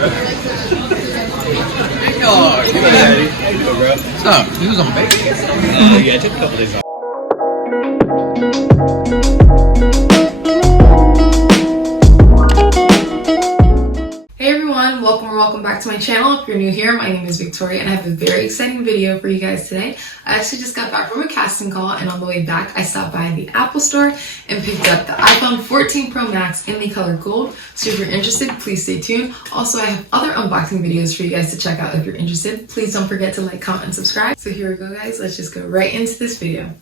Oh, good, Daddy. How you doing, bro? What's up? You was on bacon? Yeah, I took a couple days off. Hey everyone, welcome or welcome back to my channel. If you're new here, my name is Victoria and I have a very exciting video for you guys today. I actually just got back from a casting call and on the way back I stopped by the Apple store and picked up the iPhone 14 Pro Max in the color gold. So if you're interested, please stay tuned. Also, I have other unboxing videos for you guys to check out if you're interested. Please don't forget to like, comment, and subscribe. So here we go guys, let's just go right into this video.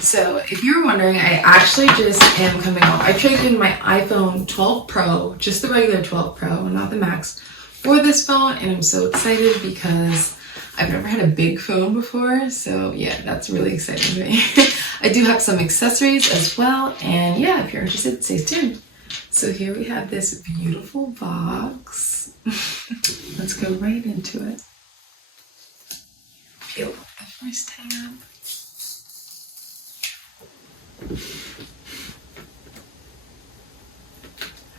So if you're wondering, I actually just am coming off. I traded in my iPhone 12 Pro, just the regular 12 Pro, not the Max, for this phone, and I'm so excited because I've never had a big phone before. So yeah, that's really exciting to me. I do have some accessories as well, and yeah, if you're interested, stay tuned. So here we have this beautiful box. Let's go right into it. Peel off the first tab.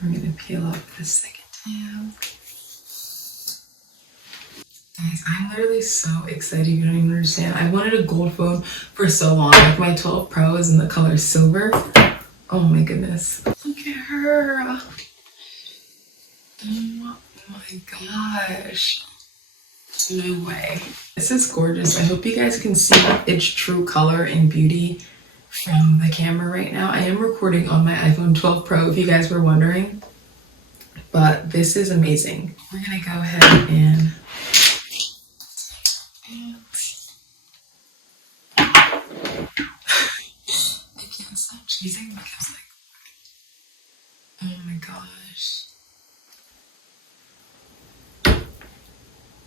I'm going to peel off the second tab. Guys, I'm literally so excited, you don't even understand. I wanted a gold phone for so long. Like my 12 Pro is in the color silver. Oh my goodness. Look at her. Oh my gosh. No way. This is gorgeous. I hope you guys can see its true color and beauty from the camera right now. I am recording on my iPhone 12 Pro if you guys were wondering, but this is amazing. We're gonna go ahead and I can't stop cheesing because like, oh my gosh,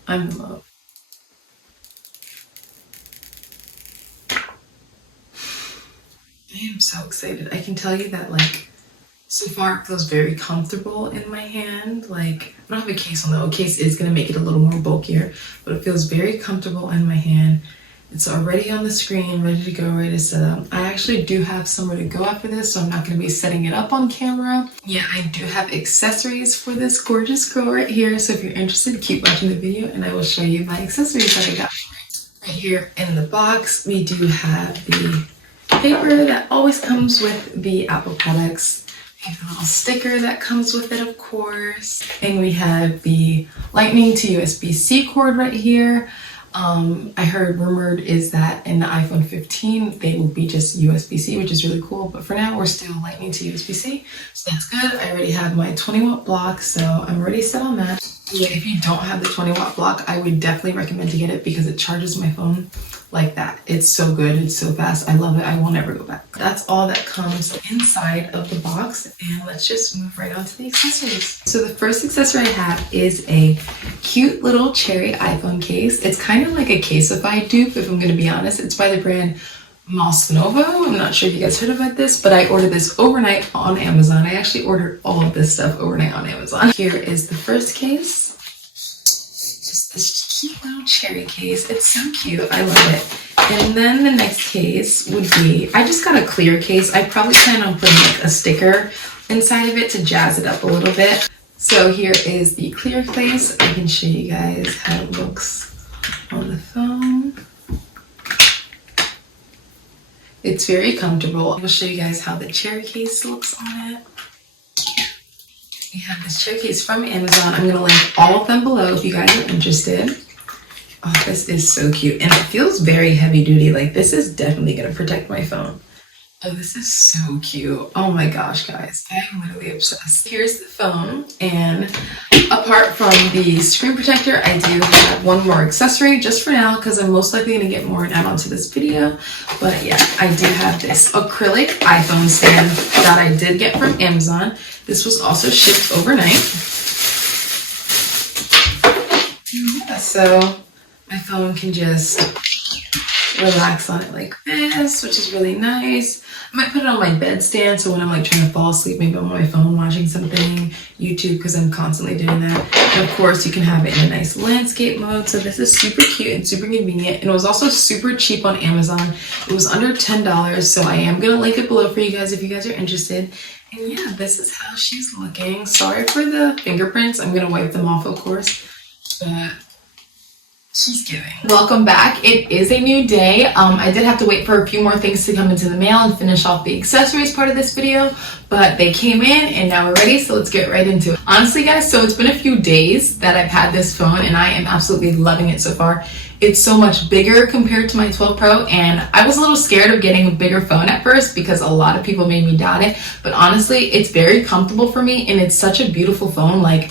I'm in love. I am so excited. I can tell you that like so far it feels very comfortable in my hand. Like I don't have a case on though. A case is going to make it a little more bulkier, but it feels very comfortable in my hand. It's already on the screen, ready to go, ready to set up. I actually do have somewhere to go after this, so I'm not going to be setting it up on camera. Yeah, I do have accessories for this gorgeous girl right here. So if you're interested, keep watching the video and I will show you my accessories that I got. Right here in the box, we do have the paper that always comes with the Apple products. We have a little sticker that comes with it, of course. And we have the Lightning to USB-C cord right here. I heard rumored is that in the iPhone 15, they will be just USB-C, which is really cool. But for now, we're still Lightning to USB-C. So that's good. I already have my 20-watt block, so I'm already set on that. If you don't have the 20-watt block, I would definitely recommend to get it because it charges my phone like that. It's so good. It's so fast. I love it. I will never go back. That's all that comes inside of the box. And let's just move right on to the accessories. So the first accessory I have is a cute little cherry iPhone case. It's kind of like a Caseify dupe, if I'm going to be honest. It's by the brand Novo. I'm not sure if you guys heard about this, but I ordered this overnight on Amazon. I actually ordered all of this stuff overnight on Amazon. Here is the first case. Just this cute little cherry case. It's so cute. I love it. And then the next case would be, I just got a clear case. I probably plan on putting like a sticker inside of it to jazz it up a little bit. So here is the clear case. I can show you guys how it looks on the phone. It's very comfortable. I will show you guys how the cherry case looks on it. We have this cherry case from Amazon. I'm going to link all of them below if you guys are interested. Oh, this is so cute. And it feels very heavy duty. Like this is definitely going to protect my phone. Oh, this is so cute. Oh my gosh, guys. I'm literally obsessed. Here's the phone. And apart from the screen protector, I do have one more accessory just for now because I'm most likely going to get more and add on to this video. But yeah, I do have this acrylic iPhone stand that I did get from Amazon. This was also shipped overnight. Yeah, so my phone can just relax on it like this, which is really nice. I might put it on my bedstand, so when I'm like trying to fall asleep, maybe I'm on my phone watching something, YouTube, because I'm constantly doing that. And of course, you can have it in a nice landscape mode. So this is super cute and super convenient. And it was also super cheap on Amazon. It was under $10, so I am gonna link it below for you guys if you guys are interested. And yeah, this is how she's looking. Sorry for the fingerprints. I'm gonna wipe them off, of course, but she's giving. Welcome back. It is a new day. I did have to wait for a few more things to come into the mail and finish off the accessories part of this video, but they came in and now we're ready, so let's get right into it. Honestly guys, so it's been a few days that I've had this phone and I am absolutely loving it so far. It's so much bigger compared to my 12 Pro, and I was a little scared of getting a bigger phone at first because a lot of people made me doubt it, but honestly, it's very comfortable for me and it's such a beautiful phone. Like,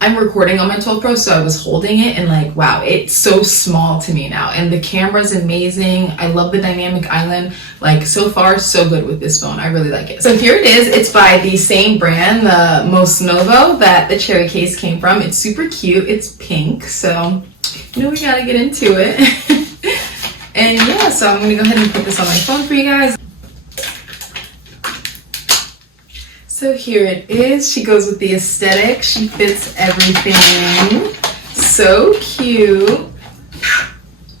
I'm recording on my 12 Pro, so I was holding it and like, wow, it's so small to me now. And the camera's amazing. I love the dynamic island. Like, so far, so good with this phone. I really like it. So here it is. It's by the same brand, the Most Novo, that the cherry case came from. It's super cute. It's pink, so you know we gotta get into it. And yeah, so I'm gonna go ahead and put this on my phone for you guys. So here it is. She goes with the aesthetic. She fits everything. So cute.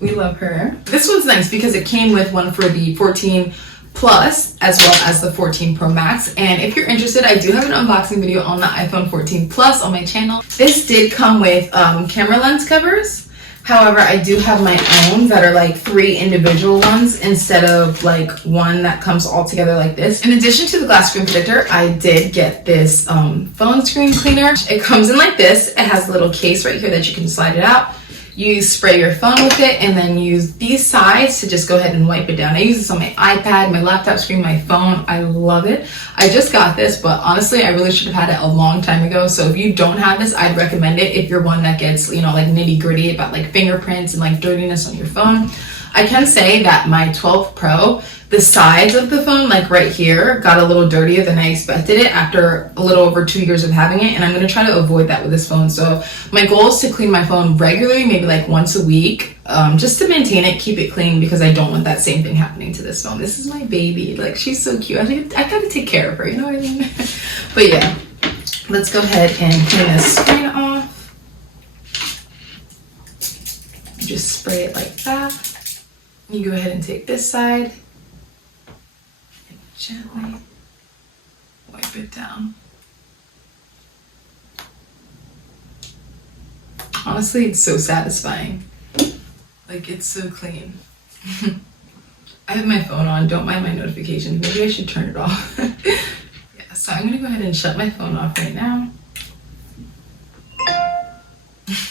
We love her. This one's nice because it came with one for the 14 Plus as well as the 14 Pro Max. And if you're interested, I do have an unboxing video on the iPhone 14 Plus on my channel. This did come with camera lens covers. However, I do have my own that are like 3 individual ones instead of like one that comes all together like this. In addition to the glass screen protector, I did get this phone screen cleaner. It comes in like this. It has a little case right here that you can slide it out. You spray your phone with it and then use these sides to just go ahead and wipe it down. I use this on my iPad, my laptop screen, my phone. I love it. I just got this, but honestly, I really should have had it a long time ago. So if you don't have this, I'd recommend it if you're one that gets, you know, like nitty gritty about like fingerprints and like dirtiness on your phone. I can say that my 12 Pro, the sides of the phone, like right here, got a little dirtier than I expected it after a little over 2 years of having it, and I'm going to try to avoid that with this phone. So my goal is to clean my phone regularly, maybe like once a week, just to maintain it, keep it clean, because I don't want that same thing happening to this phone. This is my baby. Like, she's so cute. I gotta take care of her, you know what I mean? But yeah, let's go ahead and clean this screen off. Just spray it like that. You go ahead and take this side and gently wipe it down. Honestly, it's so satisfying. Like, it's so clean. I have my phone on. Don't mind my notifications. Maybe I should turn it off. Yeah, so I'm gonna go ahead and shut my phone off right now.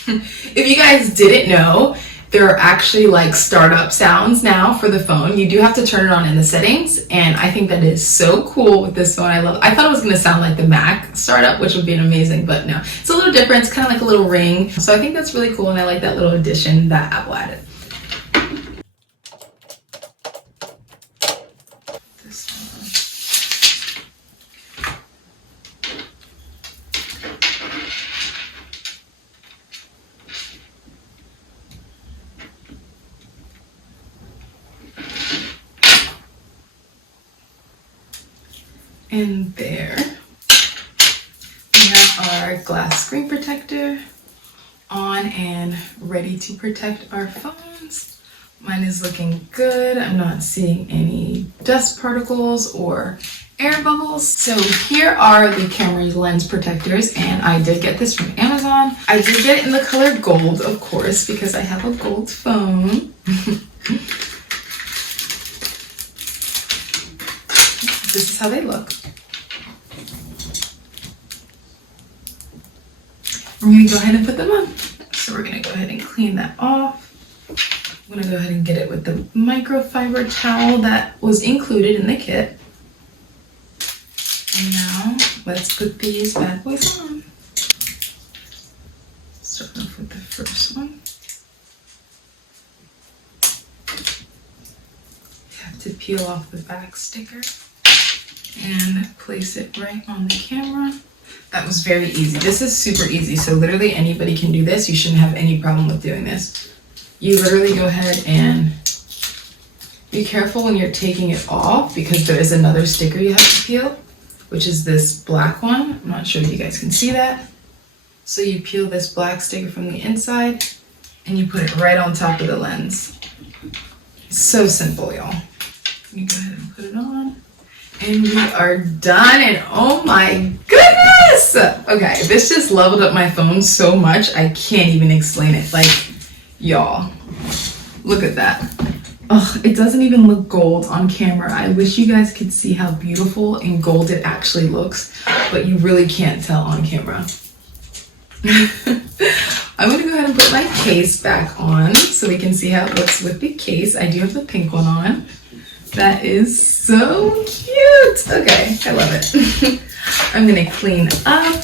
If you guys didn't know, there are actually like startup sounds now for the phone. You do have to turn it on in the settings, and I think that is so cool with this phone. I love it. I thought it was going to sound like the Mac startup, which would be amazing, but no, it's a little different. It's kind of like a little ring, so I think that's really cool, and I like that little addition that Apple added. And there, we have our glass screen protector on and ready to protect our phones. Mine is looking good. I'm not seeing any dust particles or air bubbles. So here are the camera lens protectors, and I did get this from Amazon. I did get it in the color gold, of course, because I have a gold phone. This is how they look. We're going to go ahead and put them on. So we're going to go ahead and clean that off. I'm going to go ahead and get it with the microfiber towel that was included in the kit. And now let's put these bad boys on. Starting off with the first one. You have to peel off the back sticker and place it right on the camera. That was very easy. This is super easy, so literally anybody can do this. You shouldn't have any problem with doing this. You literally go ahead and Be careful when you're taking it off because there is another sticker you have to peel, which is this black one. I'm not sure if you guys can see that. So you peel this black sticker from the inside and you put it right on top of the lens. It's so simple, y'all. You go ahead and put it on. And we are done, and oh my goodness! Okay, this just leveled up my phone so much, I can't even explain it. Like, y'all, look at that. Oh, it doesn't even look gold on camera. I wish you guys could see how beautiful and gold it actually looks, but you really can't tell on camera. I'm gonna go ahead and put my case back on so we can see how it looks with the case. I do have the pink one on. That is so cute. Okay, I love it. I'm gonna clean up.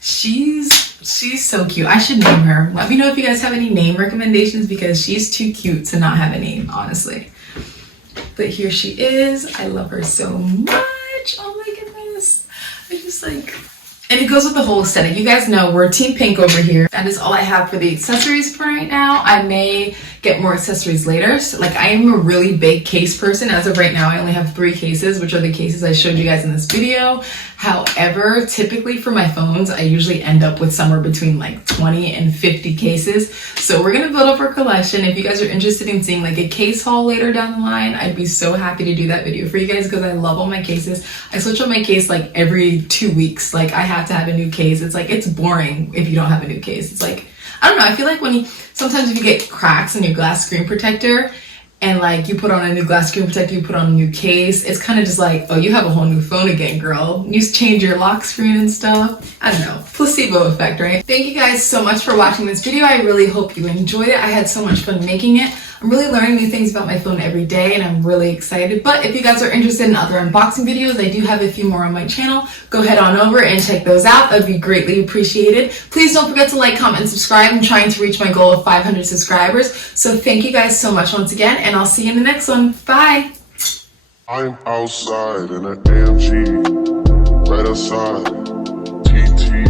She's so cute. I should name her. Let me know if you guys have any name recommendations because she's too cute to not have a name, honestly. But here she is. I love her so much. Oh my goodness. I just like... And it goes with the whole aesthetic. You guys know we're Team Pink over here. That is all I have for the accessories for right now. I may get more accessories later. So, like, I am a really big case person. As of right now, I only have 3 cases, which are the cases I showed you guys in this video. However, typically for my phones, I usually end up with somewhere between like 20 and 50 cases. So we're gonna build up our collection. If you guys are interested in seeing like a case haul later down the line, I'd be so happy to do that video for you guys because I love all my cases. I switch up my case like every 2 weeks. Like I have to have a new case. It's like, it's boring if you don't have a new case. It's like, I don't know. I feel like sometimes if you get cracks in your glass screen protector, and like you put on a new glass screen protector, you put on a new case, it's kind of just like, oh, you have a whole new phone again, girl. You change your lock screen and stuff. I don't know, placebo effect, right? Thank you guys so much for watching this video. I really hope you enjoyed it. I had so much fun making it. I'm really learning new things about my phone every day and I'm really excited. But if you guys are interested in other unboxing videos, I do have a few more on my channel. Go head on over and check those out. That would be greatly appreciated. Please don't forget to like, comment, and subscribe. I'm trying to reach my goal of 500 subscribers. So thank you guys so much once again, and I'll see you in the next one. Bye. I'm outside in an AMG, right outside, TT.